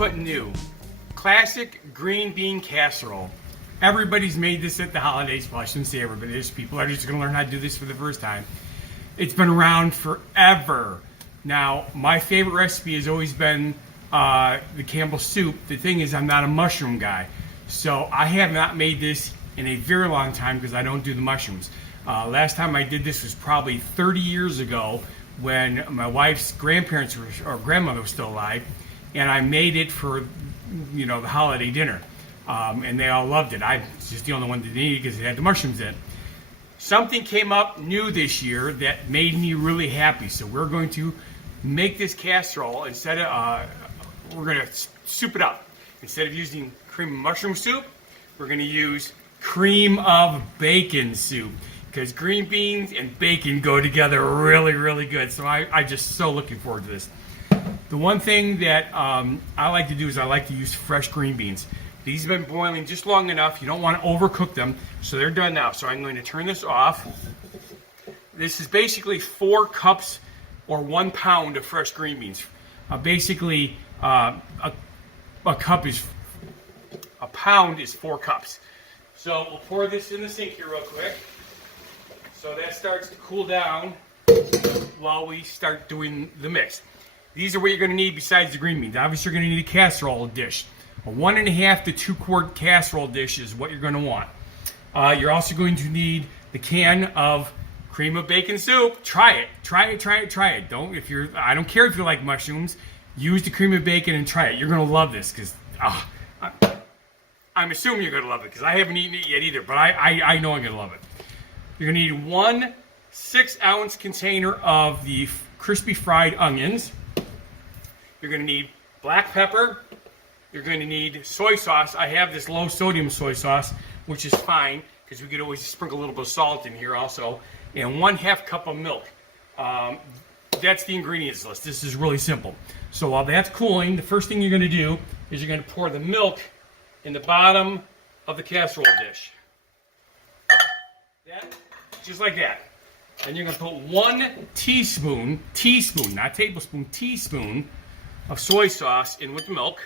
but new. Classic green bean casserole. Everybody's made this at the holidays. Well, I shouldn't say everybody. There's people that are just going to learn how to do this for the first time. It's been around forever. Now, my favorite recipe has always been the Campbell soup. The thing is, I'm not a mushroom guy. So I have not made this in a very long time because I don't do the mushrooms. Last time I did this was probably 30 years ago when my wife's grandparents or grandmother was still alive, and I made it for, the holiday dinner. And they all loved it. I was just the only one that didn't eat it because it had the mushrooms in it. Something came up new this year that made me really happy. So we're going to make this casserole instead of, we're going to soup it up. Instead of using cream of mushroom soup, we're going to use cream of bacon soup. Because green beans and bacon go together really, really good. So I'm just so looking forward to this. The one thing that I like to do is I like to use fresh green beans. These have been boiling just long enough. You don't want to overcook them. So they're done now. So I'm going to turn this off. This is basically 4 cups or 1 pound of fresh green beans. Basically, a pound is 4 cups. So we'll pour this in the sink here real quick. So that starts to cool down while we start doing the mix. These are what you're going to need besides the green beans. Obviously, you're going to need a casserole dish. A 1.5 to 2 quart casserole dish is what you're going to want. You're also going to need the can of cream of bacon soup. Try it. Try it. I don't care if you like mushrooms. Use the cream of bacon and try it. You're going to love this because I'm assuming you're going to love it because I haven't eaten it yet either. But I know I'm going to love it. You're going to need 1 6-ounce container of the crispy fried onions. You're going to need black pepper. You're going to need soy sauce. I have this low sodium soy sauce, which is fine because we could always sprinkle a little bit of salt in here also. And 1/2 cup of milk. That's the ingredients list. This is really simple. So while that's cooling, the first thing you're going to do is you're going to pour the milk in the bottom of the casserole dish. Just like that. And you're going to put 1 teaspoon, not tablespoon, teaspoon of soy sauce in with the milk.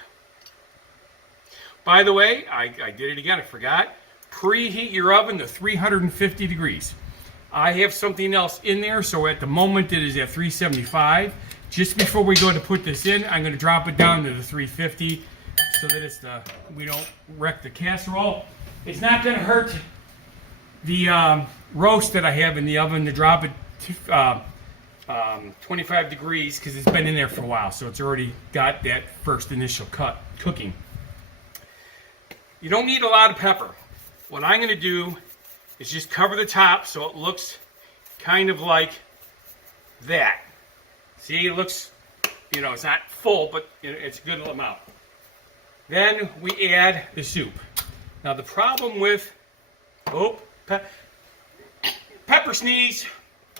By the way, I did it again, I forgot. Preheat your oven to 350 degrees. I have something else in there, so at the moment it is at 375. Just before we go to put this in, I'm going to drop it down to the 350 so that we don't wreck the casserole. It's not going to hurt the roast that I have in the oven to drop it to 25 degrees because it's been in there for a while, so it's already got that first initial cooking. You don't need a lot of pepper. What I'm going to do is just cover the top so it looks kind of like that. See, it looks, it's not full, but it's a good amount. Then we add the soup. Now the problem with, pepper sneeze.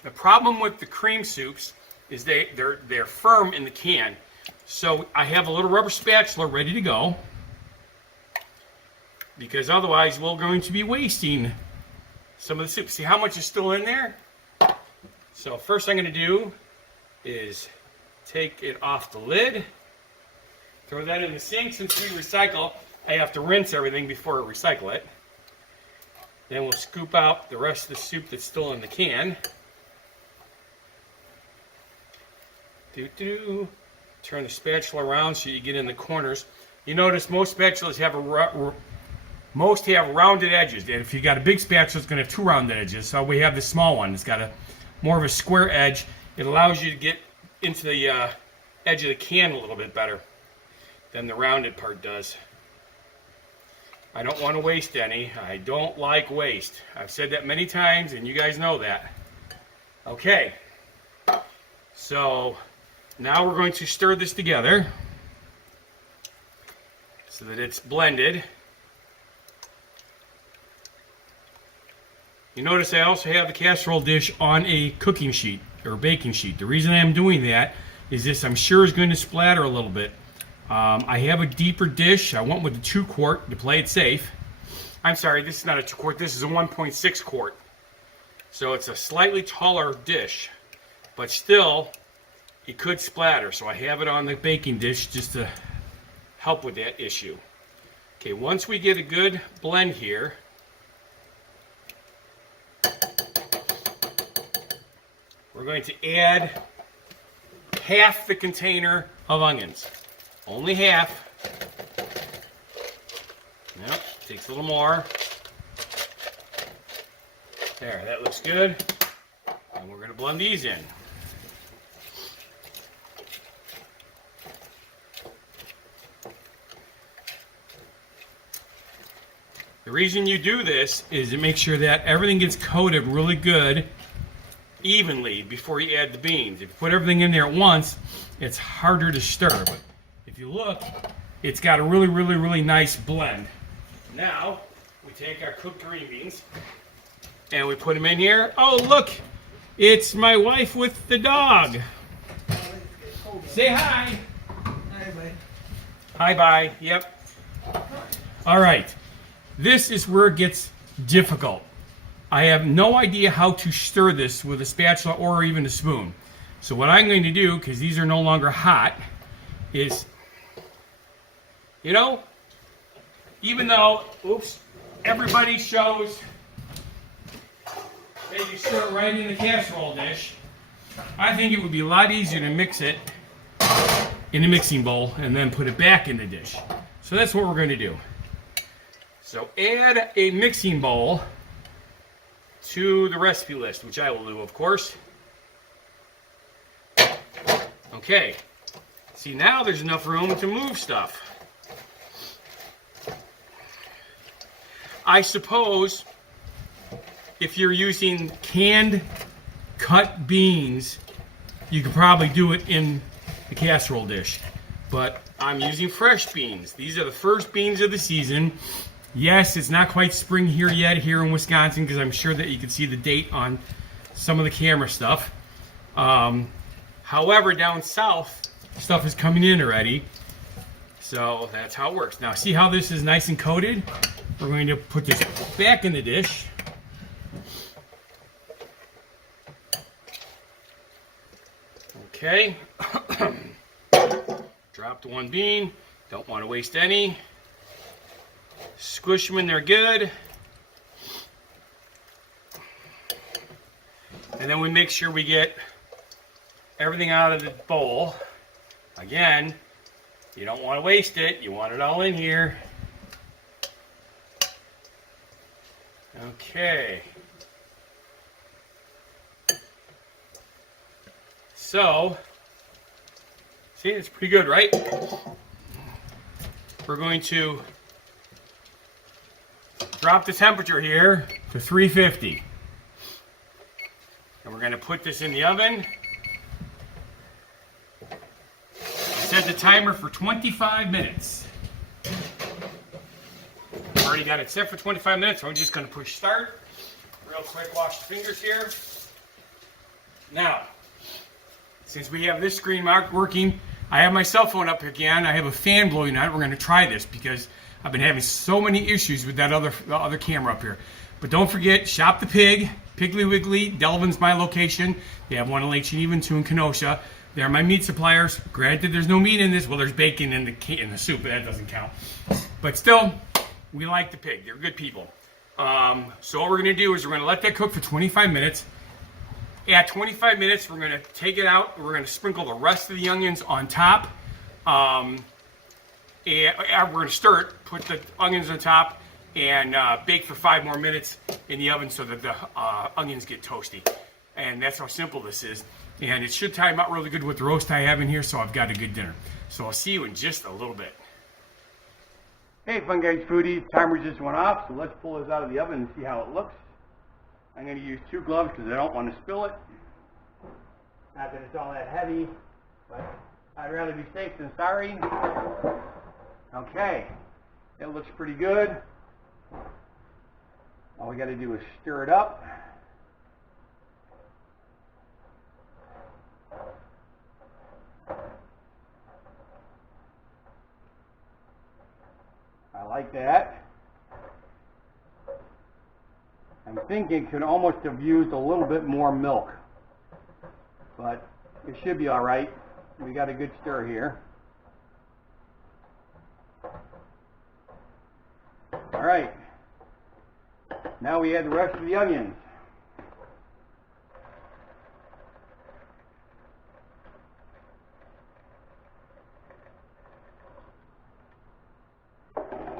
The problem with the cream soups is they're firm in the can. So I have a little rubber spatula ready to go because otherwise we're going to be wasting some of the soup. See how much is still in there? So first I'm going to do is take it off the lid, throw that in the sink. Since we recycle, I have to rinse everything before I recycle it. Then we'll scoop out the rest of the soup that's still in the can. Turn the spatula around so you get in the corners. You notice most spatulas have rounded edges. And if you got a big spatula, it's going to have 2 rounded edges. So we have the small one. It's got more of a square edge. It allows you to get into the edge of the can a little bit better than the rounded part does. I don't want to waste any. I don't like waste. I've said that many times, and you guys know that. Okay. So now we're going to stir this together so that it's blended. You notice I also have the casserole dish on a cooking sheet or baking sheet. The reason I'm doing that is this, I'm sure, is going to splatter a little bit. I have a deeper dish. I went with the 2 quart to play it safe. I'm sorry, this is not a 2 quart. This is a 1.6 quart. So it's a slightly taller dish, but still, it could splatter. So I have it on the baking dish just to help with that issue. Okay, once we get a good blend here, we're going to add half the container of onions. Only half. Yep, takes a little more. There, that looks good. And we're going to blend these in. The reason you do this is to make sure that everything gets coated really good, evenly, before you add the beans. If you put everything in there at once, it's harder to stir. But if you look, it's got a really, really, really nice blend. Now, we take our cooked green beans and we put them in here. Oh, look, it's my wife with the dog. Say hi. Hi, bye. Hi, bye. Yep. All right. This is where it gets difficult. I have no idea how to stir this with a spatula or even a spoon. So what I'm going to do, because these are no longer hot, is, you know, even though, oops, everybody shows that you stir it right in the casserole dish, I think it would be a lot easier to mix it in a mixing bowl and then put it back in the dish. So that's what we're going to do. So add a mixing bowl to the recipe list, which I will do, of course. Okay. See, now there's enough room to move stuff. I suppose if you're using canned cut beans, you could probably do it in the casserole dish. But I'm using fresh beans. These are the first beans of the season. Yes, it's not quite spring here yet here in Wisconsin, because I'm sure that you can see the date on some of the camera stuff. However, down south, stuff is coming in already. So that's how it works. Now, see how this is nice and coated? We're going to put this back in the dish. Okay. Dropped one bean. Don't want to waste any. Squish them in there good. And then we make sure we get everything out of the bowl. Again, you don't want to waste it. You want it all in here. Okay. So, see, it's pretty good, right? We're going to drop the temperature here to 350. And we're going to put this in the oven. Set the timer for 25 minutes. I've already got it set for 25 minutes, so I'm just going to push start. Real quick, wash the fingers here. Now, since we have this screen mark working, I have my cell phone up again. I have a fan blowing on it. We're going to try this because I've been having so many issues with that other camera up here. But don't forget, Shop the Pig, Piggly Wiggly, Delvin's my location. They have one in Lake Geneva and two in Kenosha. They're my meat suppliers. Granted, there's no meat in this. Well, there's bacon in the soup, but that doesn't count. But still, we like the pig. They're good people. So what we're going to do is we're going to let that cook for 25 minutes. At 25 minutes, we're going to take it out. We're going to sprinkle the rest of the onions on top. And we're going to stir it, put the onions on top, and bake for 5 more minutes in the oven so that the onions get toasty. And that's how simple this is. And it should time out really good with the roast I have in here, so I've got a good dinner. So I'll see you in just a little bit. Hey, Funguy foodies, timer just went off, so let's pull this out of the oven and see how it looks. I'm going to use 2 gloves because I don't want to spill it. Not that it's all that heavy, but I'd rather be safe than sorry. Okay, it looks pretty good. All we got to do is stir it up. I like that. I'm thinking could almost have used a little bit more milk, but it should be all right. We got a good stir here. right. Now we add the rest of the onions.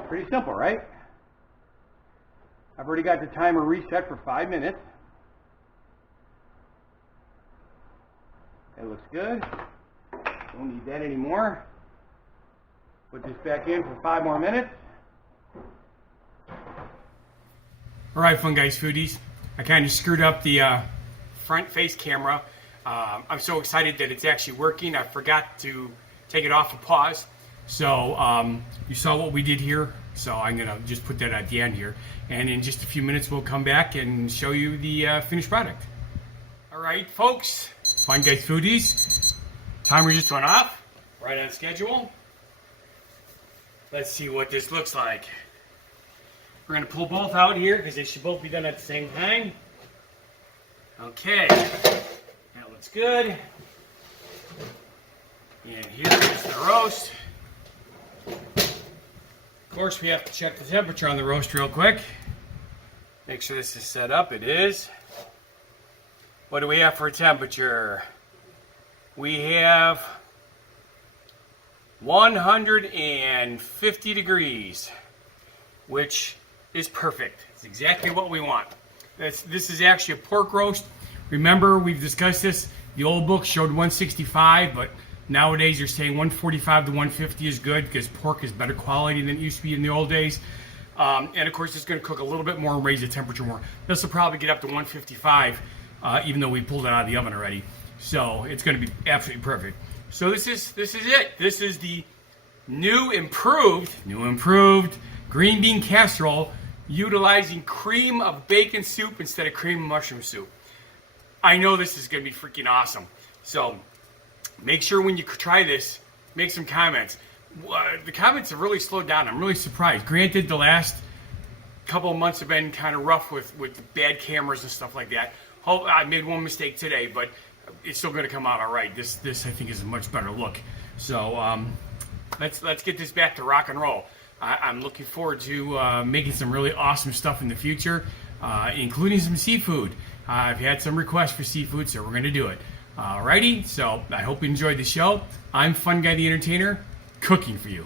Pretty simple, right? I've already got the timer reset for 5 minutes. That looks good. Don't need that anymore. Put this back in for 5 more minutes. All right, Funguy foodies. I kind of screwed up the front face camera. I'm so excited that it's actually working. I forgot to take it off of pause. So you saw what we did here. So I'm going to just put that at the end here. And in just a few minutes, we'll come back and show you the finished product. All right, folks. Funguy foodies. Timer just went off. Right on schedule. Let's see what this looks like. We're going to pull both out here because they should both be done at the same time. Okay, that looks good. And here is the roast. Of course, we have to check the temperature on the roast real quick. Make sure this is set up. It is. What do we have for temperature? We have 150 degrees, which is perfect. It's exactly what we want. This is actually a pork roast. Remember, we've discussed this. The old book showed 165, but nowadays you're saying 145 to 150 is good because pork is better quality than it used to be in the old days. And of course, it's going to cook a little bit more and raise the temperature more. This will probably get up to 155, even though we pulled it out of the oven already. So it's going to be absolutely perfect. So this is it. This is the new improved green bean casserole utilizing cream of bacon soup instead of cream of mushroom soup. I know this is going to be freaking awesome. So make sure when you try this, make some comments. The comments have really slowed down. I'm really surprised. Granted, the last couple of months have been kind of rough with bad cameras and stuff like that. I made one mistake today, but it's still going to come out all right. This I think is a much better look. So let's get this back to rock and roll. I'm looking forward to making some really awesome stuff in the future, including some seafood. I've had some requests for seafood, so we're going to do it. Alrighty, so I hope you enjoyed the show. I'm Funguy the Entertainer, cooking for you.